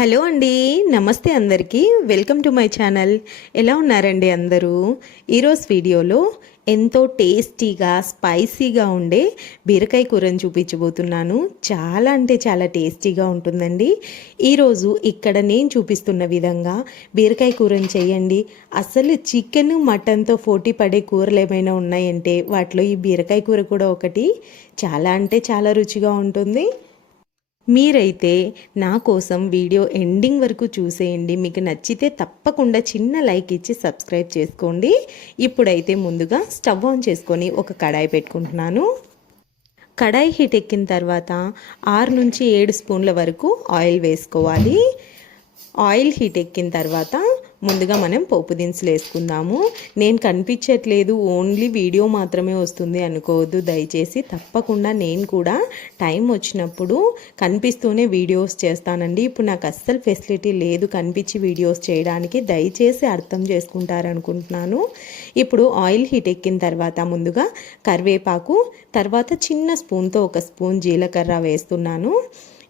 Hello అండి. నమస్తే అందరికీ. Welcome to my channel. ఎలా ఉన్నారండి అందరూ? ఈరోజు వీడియోలో ఎంతో టేస్టీగా స్పైసీగా ఉండే బీరకాయ కూరని చూపించబోతున్నాను. చాలా అంటే చాలా టేస్టీగా ఉంటుందండి. ఈరోజు ఇక్కడ నేను చూపిస్తున్న విధంగా బీరకాయ కూరని చేయండి. అసలు చికెన్ మటన్తో పోటీ పడే కూరలు ఏమైనా ఉన్నాయంటే వాటిలో ఈ బీరకాయ కూర కూడా ఒకటి. చాలా అంటే చాలా రుచిగా ఉంటుంది. మీరైతే నా కోసం వీడియో ఎండింగ్ వరకు చూసేయండి. మీకు నచ్చితే తప్పకుండా చిన్న లైక్ ఇచ్చి సబ్స్క్రైబ్ చేసుకోండి. ఇప్పుడైతే ముందుగా స్టవ్ ఆన్ చేసుకొని ఒక కడాయి పెట్టుకుంటున్నాను. కడాయి హీట్ ఎక్కిన తర్వాత 6 నుంచి 7 స్పూన్ల వరకు ఆయిల్ వేసుకోవాలి. ఆయిల్ హీట్ ఎక్కిన తర్వాత ముందుగా మనం పోపు దినుసులు వేసుకుందాము. నేను కనిపించట్లేదు, ఓన్లీ వీడియో మాత్రమే వస్తుంది అనుకోవద్దు దయచేసి. తప్పకుండా నేను కూడా టైం వచ్చినప్పుడు కనిపిస్తూనే వీడియోస్ చేస్తానండి. ఇప్పుడు నాకు అస్సలు ఫెసిలిటీ లేదు కనిపించి వీడియోస్ చేయడానికి. దయచేసి అర్థం చేసుకుంటారనుకుంటున్నాను. ఇప్పుడు ఆయిల్ హీట్ ఎక్కిన తర్వాత ముందుగా కరివేపాకు, తర్వాత చిన్న స్పూన్తో 1 స్పూన్ జీలకర్ర వేస్తున్నాను.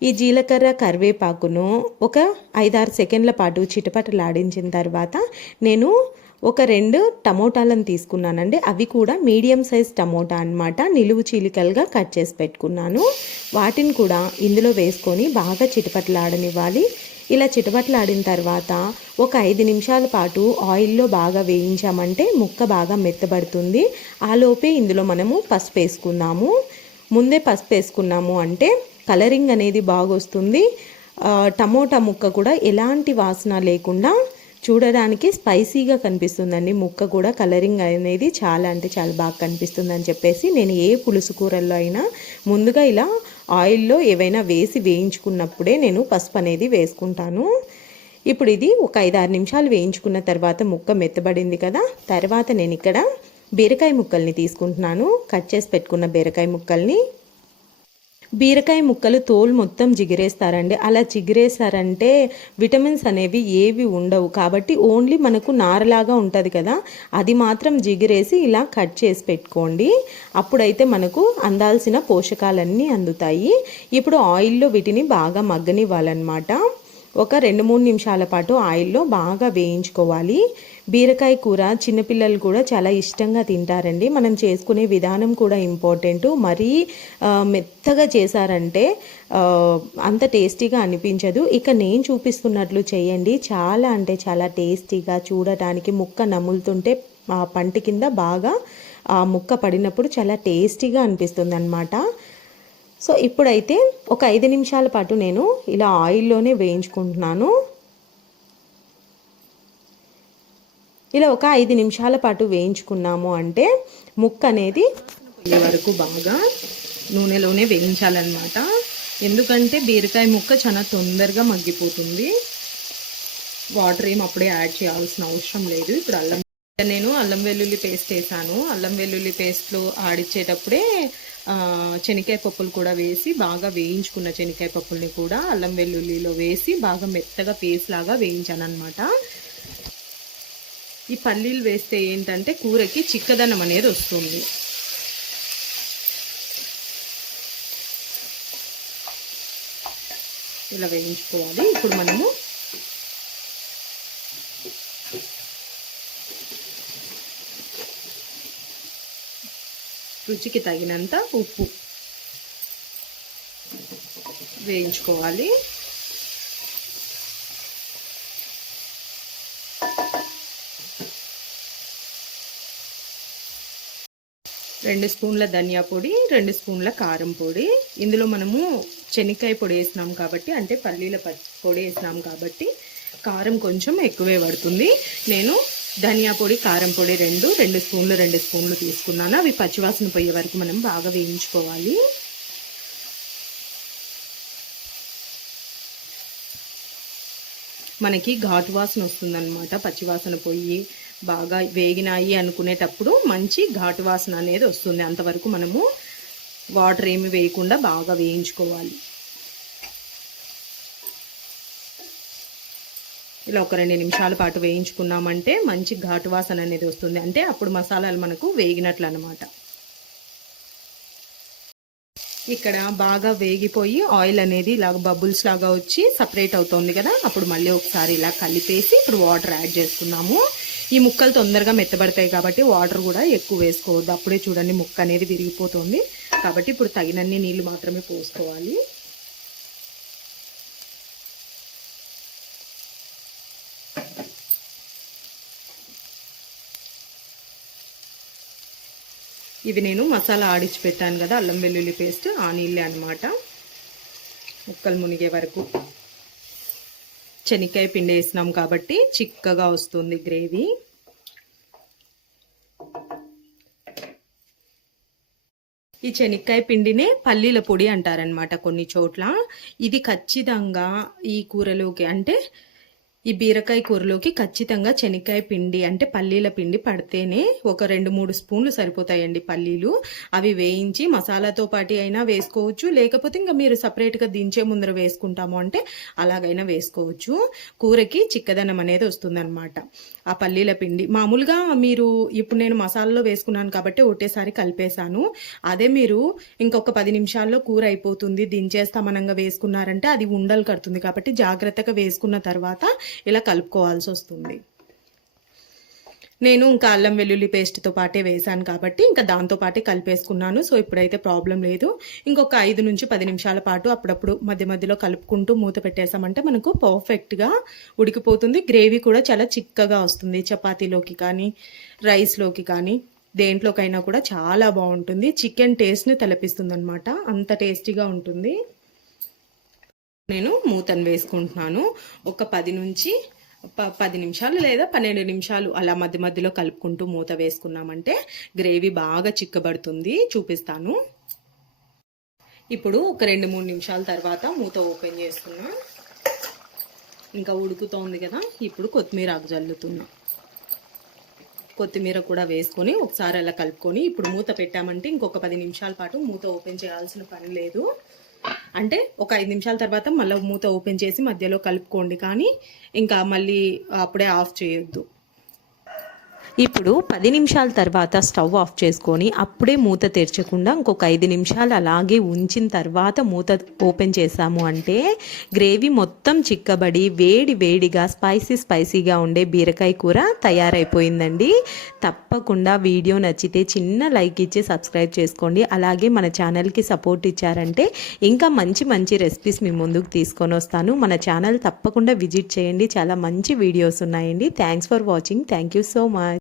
ఈ జీలకర్ర కరివేపాకును ఒక 5-6 సెకండ్ల పాటు చిటపటలాడించిన తర్వాత నేను ఒక 2 టమోటాలను తీసుకున్నానండి. అవి కూడా మీడియం సైజ్ టమోటా అన్నమాట. నిలువు చీలికలుగా కట్ చేసి పెట్టుకున్నాను. వాటిని కూడా ఇందులో వేసుకొని బాగా చిటపటలాడనివ్వాలి. ఇలా చిటపటలాడిన తర్వాత ఒక 5 నిమిషాల పాటు ఆయిల్లో బాగా వేయించామంటే ముక్క బాగా మెత్తబడుతుంది. ఆలోపే ఇందులో మనము పసుపు వేసుకుందాము. ముందే పసుపు వేసుకున్నాము అంటే కలరింగ్ అనేది బాగా వస్తుంది. టమోటా ముక్క కూడా ఎలాంటి వాసన లేకుండా చూడడానికి స్పైసీగా కనిపిస్తుందండి. ముక్క కూడా కలరింగ్ అనేది చాలా అంటే చాలా బాగా కనిపిస్తుంది అని చెప్పేసి నేను ఏ పులుసు కూరల్లో అయినా ముందుగా ఇలా ఆయిల్లో ఏవైనా వేసి వేయించుకున్నప్పుడే నేను పసుపు అనేది వేసుకుంటాను. ఇప్పుడు ఇది ఒక 5-6 నిమిషాలు వేయించుకున్న తర్వాత ముక్క మెత్తబడింది కదా. తర్వాత నేను ఇక్కడ బీరకాయ ముక్కల్ని తీసుకుంటున్నాను. కట్ చేసి పెట్టుకున్న బీరకాయ ముక్కల్ని. బీరకాయ ముక్కలు తోలు మొత్తం జిగిరేస్తారండి. అలా జిగిరేసారంటే విటమిన్స్ అనేవి ఏవి ఉండవు. కాబట్టి ఓన్లీ మనకు నారలాగా ఉంటుంది కదా, అది మాత్రం జిగిరేసి ఇలా కట్ చేసి పెట్టుకోండి. అప్పుడైతే మనకు అందాల్సిన పోషకాలన్నీ అందుతాయి. ఇప్పుడు ఆయిల్లో వీటిని బాగా మగ్గనివ్వాలన్నమాట. ఒక 2-3 నిమిషాల పాటు ఆయిల్లో బాగా వేయించుకోవాలి. బీరకాయ కూర చిన్నపిల్లలు కూడా చాలా ఇష్టంగా తింటారండి. మనం చేసుకునే విధానం కూడా ఇంపార్టెంట్. మరీ మెత్తగా చేశారంటే అంత టేస్టీగా అనిపించదు. ఇక నేను చూపిస్తున్నట్లు చేయండి. చాలా అంటే చాలా టేస్టీగా, చూడటానికి ముక్క నములుతుంటే పంటి కింద బాగా ముక్క పడినప్పుడు చాలా టేస్టీగా అనిపిస్తుంది అన్నమాట. సో ఇప్పుడైతే ఒక 5 నిమిషాల పాటు నేను ఇలా ఆయిల్లోనే వేయించుకుంటున్నాను. ఇలా ఒక 5 నిమిషాల పాటు వేయించుకున్నాము అంటే ముక్క అనేది పోయే వరకు బాగా నూనెలోనే వేయించాలన్నమాట. ఎందుకంటే బీరకాయ ముక్క చాలా తొందరగా మగ్గిపోతుంది. వాటర్ ఏం అప్పుడే యాడ్ చేయాల్సిన అవసరం లేదు. ఇప్పుడు నేను అల్లం వెల్లుల్లి పేస్ట్ వేసాను. అల్లం వెల్లుల్లి పేస్ట్లో ఆడిచ్చేటప్పుడే శనగకాయ పప్పులు కూడా వేసి బాగా వేయించుకున్న శనగకాయ పప్పుల్ని కూడా అల్లం వెల్లుల్లిలో వేసి బాగా మెత్తగా పేస్ట్ లాగా వేయించాను అనమాట. ఈ పల్లీలు వేస్తే ఏంటంటే కూరకి చిక్కదనం అనేది వస్తుంది. ఇలా వేయించుకోవాలి. ఇప్పుడు మనము రుచికి తగినంత ఉప్పు వేయించుకోవాలి. రెండు స్పూన్ల ధనియా పొడి, 2 స్పూన్ల కారం పొడి. ఇందులో మనము శనగకాయ పొడి వేసినాం కాబట్టి, అంటే పల్లీల పొడి వేసినాం కాబట్టి కారం కొంచెం ఎక్కువే పడుతుంది. నేను ధనియా పొడి, కారం పొడి 2 స్పూన్లు తీసుకున్నాను. అవి పచ్చివాసన పోయే వరకు మనం బాగా వేయించుకోవాలి. మనకి ఘాటు వాసన వస్తుందన్నమాట. పచ్చివాసన పోయి బాగా వేగినాయి అనుకునేటప్పుడు మంచి ఘాటు వాసన అనేది వస్తుంది. అంతవరకు మనము వాటర్ ఏమి వేయకుండా బాగా వేయించుకోవాలి. ఇలా ఒక 2 నిమిషాల పాటు వేయించుకున్నామంటే మంచి ఘాటు వాసన అనేది వస్తుంది. అంటే అప్పుడు మసాలాలు మనకు వేగినట్లు అన్నమాట. ఇక్కడ బాగా వేగిపోయి ఆయిల్ అనేది ఇలాగ బబుల్స్ లాగా వచ్చి సపరేట్ అవుతుంది కదా, అప్పుడు మళ్ళీ ఒకసారి ఇలా కలిపేసి ఇప్పుడు వాటర్ యాడ్ చేస్తున్నాము. ఈ ముక్కలు తొందరగా మెత్తబడతాయి కాబట్టి వాటర్ కూడా ఎక్కువ వేసుకోవద్దు. అప్పుడే చూడండి ముక్క అనేది విరిగిపోతుంది. కాబట్టి ఇప్పుడు తగినన్ని నీళ్ళు మాత్రమే పోసుకోవాలి. ఇవి నేను మసాలా ఆడిచి పెట్టాను కదా, అల్లం వెల్లుల్లి పేస్ట్, ఆ నీళ్ళే అనమాట. ముక్కలు మునిగే వరకు శనక్కాయ పిండి వేసినాం కాబట్టి చిక్కగా వస్తుంది గ్రేవీ. ఈ శనక్కాయ పిండినే పల్లీల పొడి అంటారనమాట కొన్ని చోట్ల. ఇది ఖచ్చితంగా ఈ కూరలోకి అంటే ఈ బీరకాయ కూరలోకి ఖచ్చితంగా శనక్కాయ పిండి అంటే పల్లీల పిండి పడితేనే ఒక 2-3 స్పూన్లు సరిపోతాయండి పల్లీలు. అవి వేయించి మసాలాతో పాటు అయినా వేసుకోవచ్చు, లేకపోతే ఇంకా మీరు సపరేట్గా దించే ముందర వేసుకుంటాము అంటే అలాగైనా వేసుకోవచ్చు. కూరకి చిక్కదనం అనేది వస్తుందన్నమాట ఆ పల్లీల పిండి. మామూలుగా మీరు ఇప్పుడు నేను మసాలాలో వేసుకున్నాను కాబట్టి ఒకటేసారి కలిపేశాను. అదే మీరు ఇంకొక 10 నిమిషాల్లో కూర అయిపోతుంది దించేస్తామనంగా వేసుకున్నారంటే అది ఉండలు కడుతుంది. కాబట్టి జాగ్రత్తగా వేసుకున్న తర్వాత ఇలా కలుపుకోవాల్సి వస్తుంది. నేను ఇంకా అల్లం వెల్లుల్లి పేస్ట్తో పాటే వేసాను కాబట్టి ఇంకా దాంతో పాటే కలిపేసుకున్నాను. సో ఇప్పుడైతే ప్రాబ్లం లేదు. ఇంకొక 5 నుంచి 10 నిమిషాల పాటు అప్పుడప్పుడు మధ్య మధ్యలో కలుపుకుంటూ మూత పెట్టేసామంటే మనకు పర్ఫెక్ట్గా ఉడికిపోతుంది. గ్రేవీ కూడా చాలా చిక్కగా వస్తుంది. చపాతీలోకి కానీ రైస్లోకి కానీ దేంట్లోకైనా కూడా చాలా బాగుంటుంది. చికెన్ టేస్ట్ని తలపిస్తుంది అనమాట, అంత టేస్టీగా ఉంటుంది. నేను మూతను వేసుకుంటున్నాను. ఒక 10 నిమిషాలు లేదా 12 నిమిషాలు అలా మధ్య మధ్యలో కలుపుకుంటూ మూత వేసుకున్నామంటే గ్రేవీ బాగా చిక్కబడుతుంది. చూపిస్తాను. ఇప్పుడు ఒక 2-3 నిమిషాల తర్వాత మూత ఓపెన్ చేస్తున్నా. ఇంకా ఉడుకుతోంది కదా, ఇప్పుడు కొత్తిమీర ఆకు జల్లుతున్నా. కొత్తిమీర కూడా వేసుకొని ఒకసారి అలా కలుపుకొని ఇప్పుడు మూత పెట్టామంటే ఇంకొక 10 నిమిషాల పాటు మూత ఓపెన్ చేయాల్సిన పని లేదు. అంటే ఒక 5 నిమిషాల తర్వాత మళ్ళీ మూత ఓపెన్ చేసి మధ్యలో కలుపుకోండి, కానీ ఇంకా మళ్ళీ అప్పుడే ఆఫ్ చేయొద్దు. ఇప్పుడు 10 నిమిషాల తర్వాత స్టవ్ ఆఫ్ చేసుకొని అప్పుడే మూత తెరచకుండా ఇంకొక 5 నిమిషాలు అలాగే ఉంచిన తర్వాత మూత ఓపెన్ చేసాము అంటే గ్రేవీ మొత్తం చిక్కబడి వేడిగా స్పైసీగా ఉండే బీరకాయ కూర తయారైపోయిందండి. తప్పకుండా వీడియో నచ్చితే చిన్న లైక్ ఇచ్చి సబ్స్క్రైబ్ చేసుకోండి. అలాగే మన ఛానల్కి సపోర్ట్ ఇచ్చారంటే ఇంకా మంచి రెసిపీస్ మీ ముందుకు తీసుకొని వస్తాను. మన ఛానల్ తప్పకుండా విజిట్ చేయండి, చాలా మంచి వీడియోస్ ఉన్నాయండి. Thanks for watching. Thank you so much.